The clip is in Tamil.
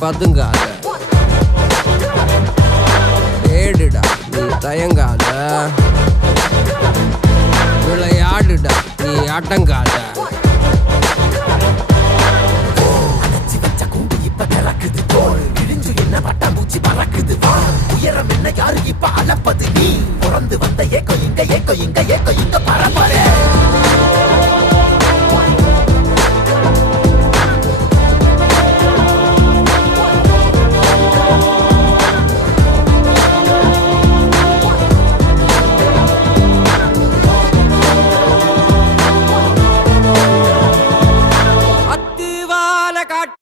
பதுங்காத, தேடுடா நீ தயங்காத, விளையாடுடா நீ அடங்காத. பட்டாம்பூச்சி பறக்குது வா, உயரம் என்ன யாரு இப்ப அளப்பது, நீ பிறந்து வந்த ஏக்கோ இங்க ஏக்கோ இங்க ஏக்கோ